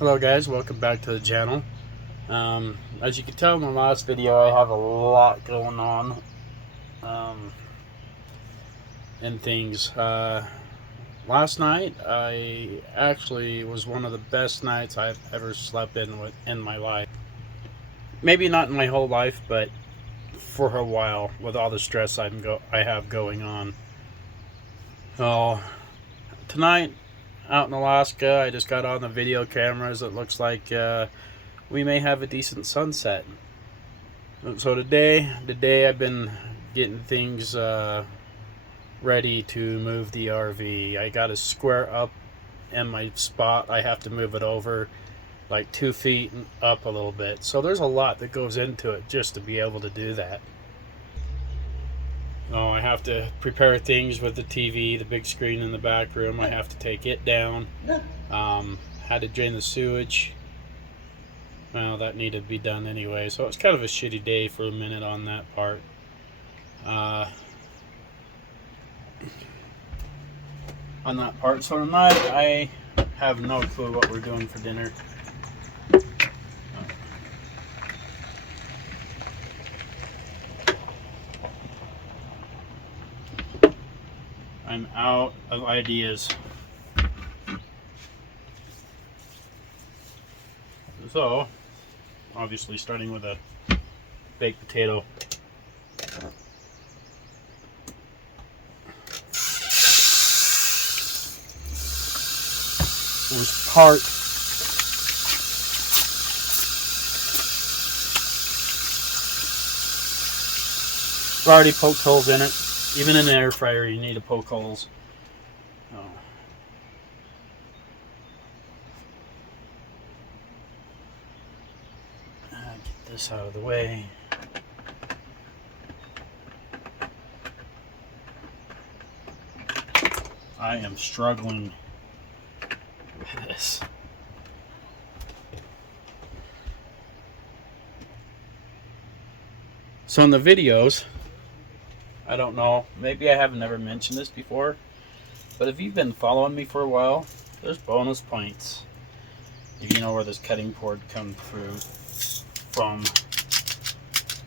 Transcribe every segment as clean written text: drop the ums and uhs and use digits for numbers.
Hello guys, welcome back to the channel. As you can tell in the last video, I have a lot going on and things. Last night, I actually was one of the best nights I've ever slept in my life. Maybe not in my whole life, but for a while with all the stress I have going on. So tonight, out in Alaska, I just got on the video cameras. It looks like we may have a decent sunset. So today I've been getting things ready to move the RV. I got to square up in my spot. I have to move it over like 2 feet up a little bit. So there's a lot that goes into it just to be able to do that. Oh, I have to prepare things with the TV, the big screen in the back room. I have to take it down. Had to drain the sewage. Well, that needed to be done anyway, so it's kind of a shitty day for a minute on that part. So tonight I have no clue what we're doing for dinner. I'm out of ideas. So, obviously starting with a baked potato. Was part I've already poked holes in it. Even in the air fryer you need to poke holes. Oh. Get this out of the way. I am struggling with this. So in the videos, I don't know, maybe I have never mentioned this before, but if you've been following me for a while, there's bonus points if you know where this cutting board comes through from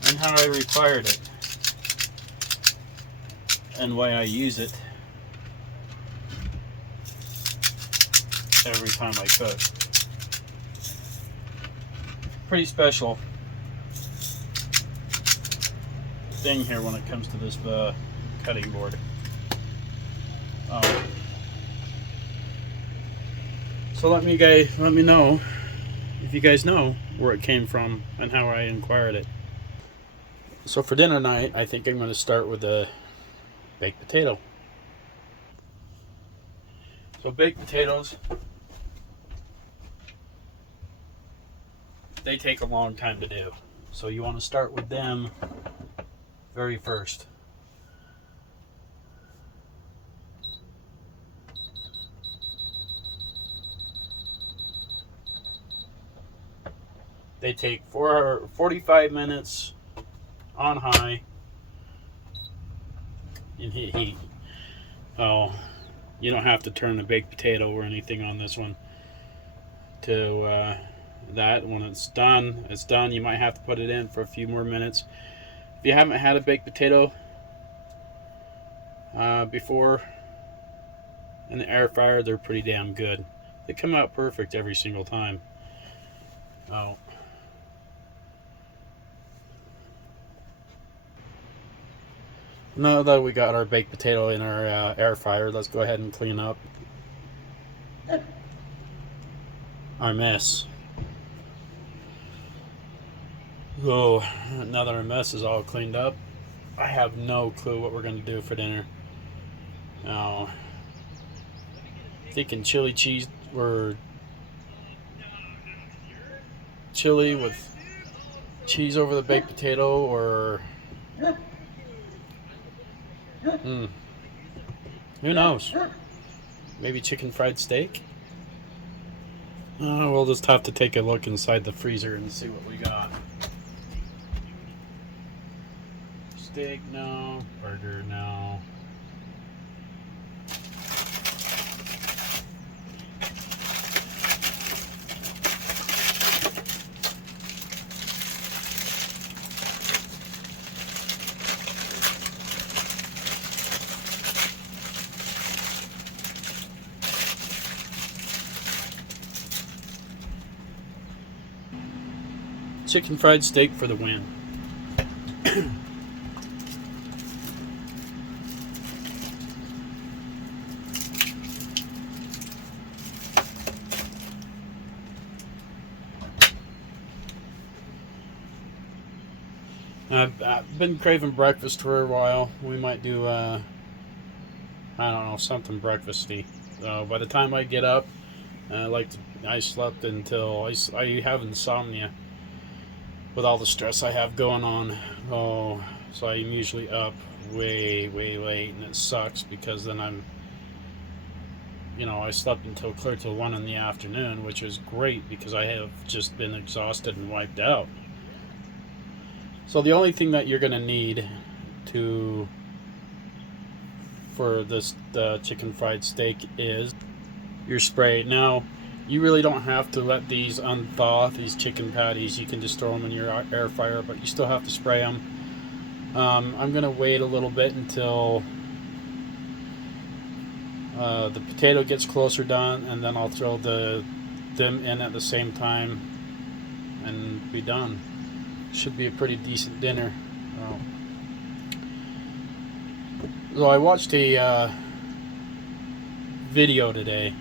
and how I required it and why I use it every time I cook. Pretty special thing here when it comes to this cutting board. So let me know if you guys know where it came from and how I acquired it. So for dinner night, I think I'm going to start with a baked potato. So baked potatoes, they take a long time to do. So you want to start with them very first. They take 45 minutes on high in heat. Oh, you don't have to turn the baked potato or anything on this one to that. When it's done, it's done. You might have to put it in for a few more minutes. If you haven't had a baked potato before in the air fryer, they're pretty damn good. They come out perfect every single time. Oh. Now that we got our baked potato in our air fryer, let's go ahead and clean up our mess. Oh, now that our mess is all cleaned up, I have no clue what we're going to do for dinner. Now, thinking chili cheese or chili with cheese over the baked potato, or who knows? Maybe chicken fried steak? We'll just have to take a look inside the freezer and see what we got. Steak, no. Burger, no. Chicken fried steak for the win. I've been craving breakfast for a while. We might do, I don't know, something breakfasty. By the time I get up, I slept until I have insomnia with all the stress I have going on. Oh, so I'm usually up way, way late, and it sucks because then I slept until clear till 1 in the afternoon, which is great because I have just been exhausted and wiped out. So the only thing that you're gonna need for the chicken fried steak is your spray. Now, you really don't have to let these unthaw, these chicken patties. You can just throw them in your air fryer, but you still have to spray them. I'm gonna wait a little bit until the potato gets closer done, and then I'll throw them in at the same time and be done. Should be a pretty decent dinner. So I watched a video today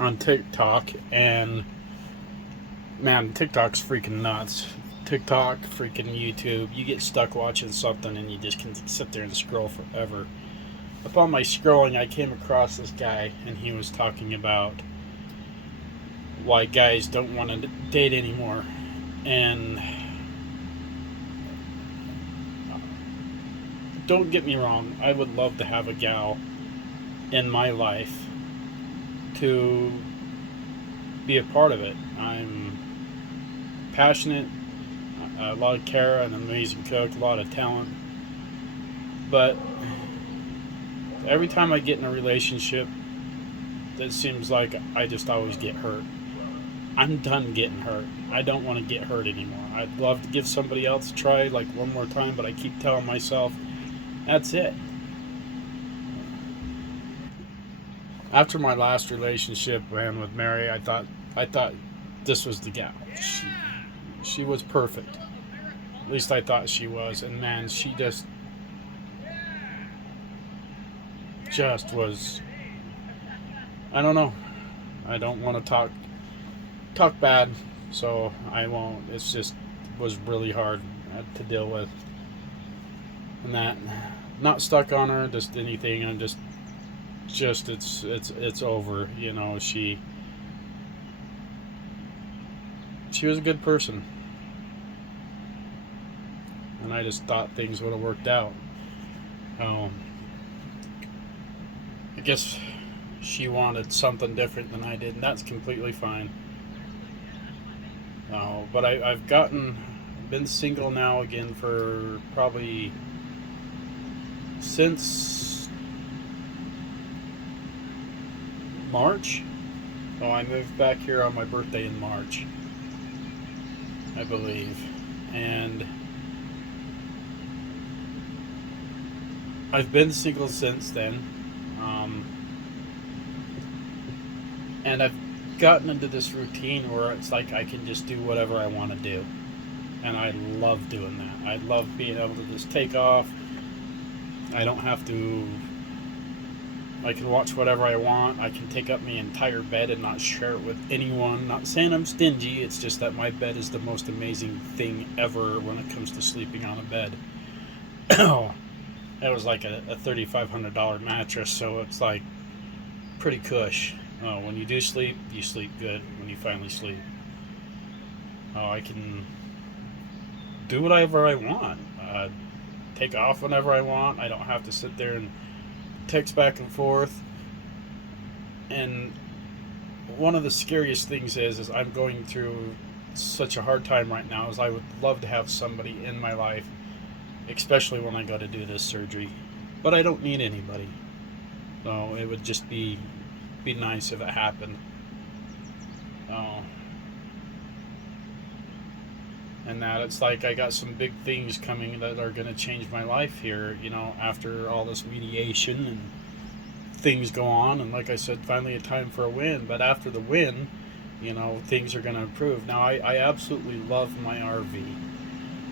on TikTok, and man, TikTok's freaking nuts. TikTok, freaking YouTube. You get stuck watching something and you just can sit there and scroll forever. Upon my scrolling, I came across this guy, and he was talking about why guys don't want to date anymore. And don't get me wrong, I would love to have a gal in my life to be a part of it. I'm passionate, a lot of care, an amazing cook, a lot of talent. But every time I get in a relationship, it seems like I just always get hurt. I'm done getting hurt. I don't want to get hurt anymore. I'd love to give somebody else a try, like one more time, but I keep telling myself, that's it. After my last relationship, man, with Mary, I thought this was the gal. She was perfect. At least I thought she was. And man, she just was. I don't know. I don't want to talk bad, so I won't. It's just was really hard to deal with, and that not stuck on her, just anything. I'm just it's over. She was a good person, and I just thought things would have worked out. I guess she wanted something different than I did, and that's completely fine. But I've been single now again for probably since March. I moved back here on my birthday in March, I believe. And I've been single since then. And I've gotten into this routine where it's like I can just do whatever I want to do, and I love doing that. I love being able to just take off. I don't have to. I can watch whatever I want. I can take up my entire bed and not share it with anyone. Not saying I'm stingy, it's just that my bed is the most amazing thing ever when it comes to sleeping on a bed. It was like a $3,500 mattress, so it's like pretty cush. When you do sleep, you sleep good when you finally sleep. I can do whatever I want. Take off whenever I want. I don't have to sit there and text back and forth. And one of the scariest things is I'm going through such a hard time right now, is I would love to have somebody in my life, especially when I go to do this surgery. But I don't need anybody. So it would just be nice if it happened. And that it's like I got some big things coming that are going to change my life here, after all this mediation and things go on. And like I said, finally a time for a win. But after the win, you know, things are going to improve. Now, I absolutely love my RV,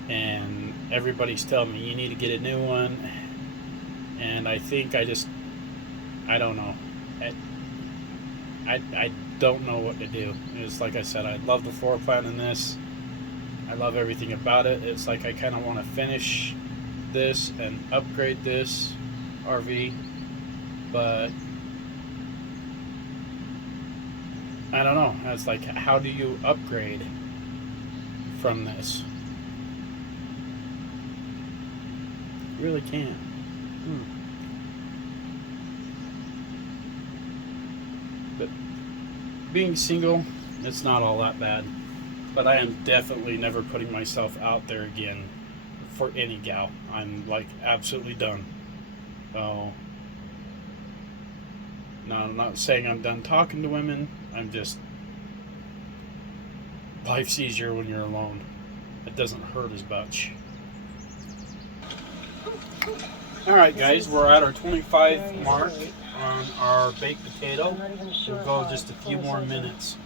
and everybody's telling me you need to get a new one, and I think I don't know. I don't know what to do. It's like I said, I love the floor plan in this. I love everything about it. It's like I kind of want to finish this and upgrade this RV, but I don't know. It's like, how do you upgrade from this? You really can't. But being single, it's not all that bad. But I am definitely never putting myself out there again for any gal. I'm like absolutely done. So, now I'm not saying I'm done talking to women. I'm just, life's easier when you're alone. It doesn't hurt as much. Alright guys, we're at our 25 mark on our baked potato. We'll go just a few more minutes.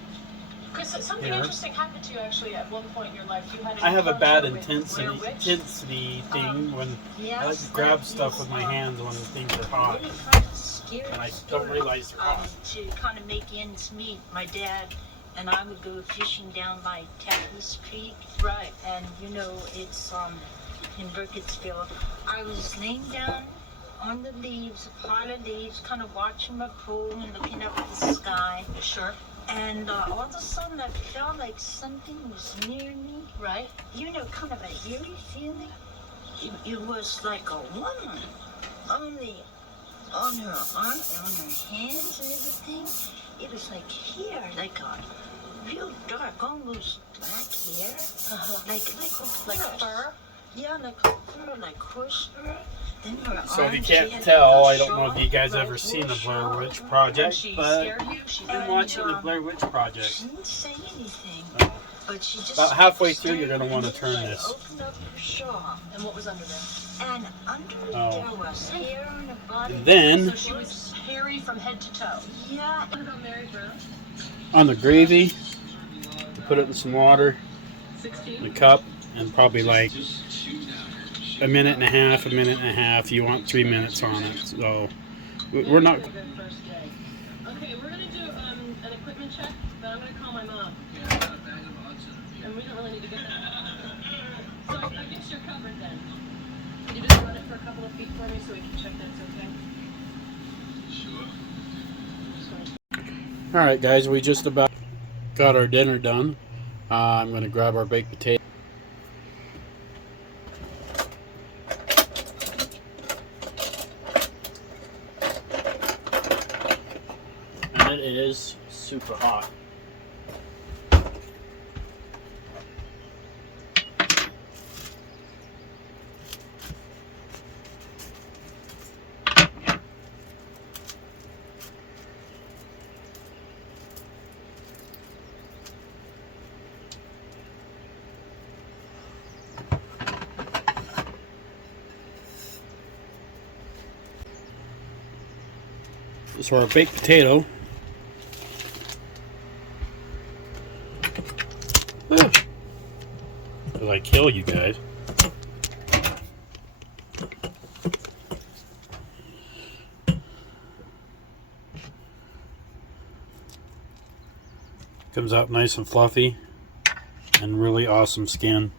Chris, something interesting happened to you actually at one point in your life. You had I have a bad intensity thing when I like to grab stuff with my hands when things are hot. And I don't realize they're hot. To kind of make ends meet, my dad and I would go fishing down by Tappas Creek. Right. And you know, it's in Burkittsville. I was laying down on the leaves, a pile of leaves, kind of watching my pole and looking up at the sky. Sure. And all of a sudden I felt like something was near me. Right. You know, kind of a eerie feeling. It was like a woman, only on her arm, on her hands and everything. It was like hair, like a real dark, almost black hair. Like fur? Yeah, like a fur, like horse fur. Then her So if you arms, can't she had tell, like I a don't know if shawl, you guys like ever seen the horse Blair shawl. Witch And Project, she but scared you? She I'm didn't. watching the Blair Witch Project. She didn't say anything, Oh. but she just About halfway through, you're going to want to stared turn and this. opened up her shawl. And what was under there? And under it Oh. there was hair on her body. And then, So she was hairy from head to toe. Yeah. What about Mary Brown? on the gravy, put it in some water, in 16? a cup, and probably like a minute and a half. You want 3 minutes on it. So, we're not... Okay, we're going to do an equipment check, but I'm going to call my mom. And we don't really need to get that. So I guess you're covered then. Can you just run it for a couple of feet for me so we can check that it's okay? Alright guys, we just about got our dinner done. I'm going to grab our baked potato. And it is super hot. So our baked potato. Will I kill you guys? Comes out nice and fluffy and really awesome skin.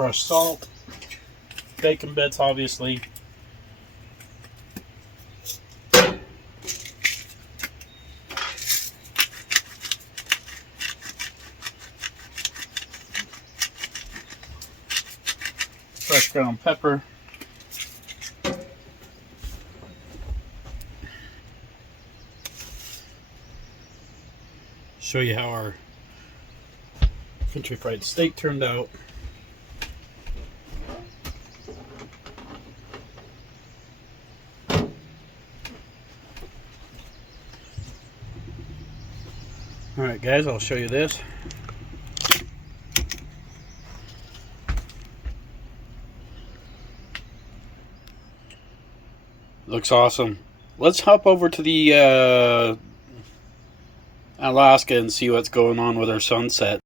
fresh salt, bacon bits, obviously. Fresh ground pepper. Show you how our country fried steak turned out. Alright guys, I'll show you this. Looks awesome. Let's hop over to the Alaska and see what's going on with our sunset.